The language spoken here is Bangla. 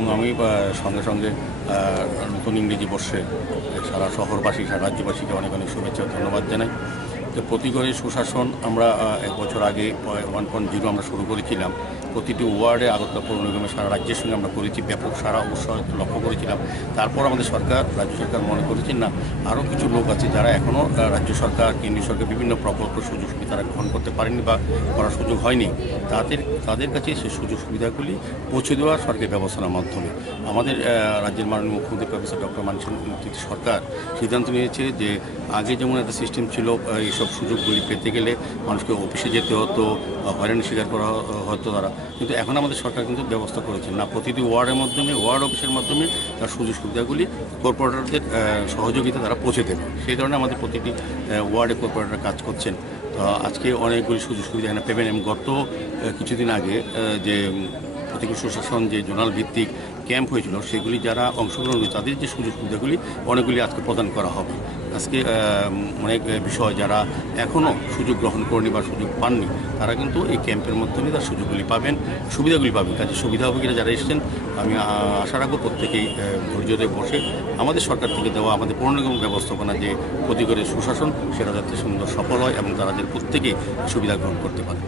এবং আমি সঙ্গে সঙ্গে নতুন ইংরেজি বর্ষে সারা শহরবাসী, সারা রাজ্যবাসীকে অনেক অনেক শুভেচ্ছা ধন্যবাদ জানাই। তো প্রতি ঘরে সুশাসন আমরা এক বছর আগে ওয়ান পয়েন্ট জিরো আমরা শুরু করেছিলাম। প্রতিটি ওয়ার্ডে আগরতলা পৌর নিগমে সারা রাজ্যের সঙ্গে আমরা করেছি ব্যাপক সারা উৎসাহ লক্ষ্য করেছিলাম। তারপর আমাদের সরকার, রাজ্য সরকার মনে করেছেন না, আরও কিছু লোক আছে যারা এখনও রাজ্য সরকার, কেন্দ্রীয় সরকার বিভিন্ন প্রকল্প, সুযোগ সুবিধা তারা গ্রহণ করতে পারেনি বা করার সুযোগ হয়নি। তাদের তাদের কাছে সেই সুযোগ সুবিধাগুলি পৌঁছে দেওয়া সরকারি ব্যবস্থার মাধ্যমে। আমাদের রাজ্যের মাননীয় মুখ্যমন্ত্রী প্রফেসর ডক্টর মানসিং সরকার সিদ্ধান্ত নিয়েছে যে, আগে যেমন একটা সিস্টেম ছিল এইসব সুযোগগুলি পেতে গেলে মানুষকে অফিসে যেতে হতো হয়রানি স্বীকার করা হতো তারা। কিন্তু এখন আমাদের সরকার কিন্তু ব্যবস্থা করেছে। না প্রতিটি ওয়ার্ডের মাধ্যমে, ওয়ার্ড অফিসের মাধ্যমে তার সুযোগ সুবিধাগুলি কর্পোরেটরদের সহযোগিতা তারা পৌঁছে দেবে। সেই কারণে আমাদের প্রতিটি ওয়ার্ডে কর্পোরেটররা কাজ করছেন। আজকে অনেকগুলি সুযোগ সুবিধা এখানে পেবেন এবং গত কিছুদিন আগে যে প্রতিকূল সুশাসন যে জোনাল ভিত্তিক ক্যাম্প হয়েছিল, সেগুলি যারা অংশগ্রহণ করেছে, তাদের যে সুযোগ সুবিধাগুলি, অনেকগুলি আজকে প্রদান করা হবে। আজকে অনেক বিষয় যারা এখনও সুযোগ গ্রহণ করেনি বা সুযোগ পাননি, তারা কিন্তু এই ক্যাম্পের মাধ্যমে তার সুযোগগুলি পাবেন, সুবিধাগুলি পাবেন। কাজে সুবিধাভোগীরা যারা এসেছেন, আমি আশা রাখব প্রত্যেকেই ধৈর্য ধরে বসে আমাদের সরকার থেকে দেওয়া আমাদের পৌরনিগম ব্যবস্থাপনা যে প্রতিকরের সুশাসন, সেটা যাতে সুন্দর সফল হয় এবং তারা যে প্রত্যেকেই সুবিধা গ্রহণ করতে পারে।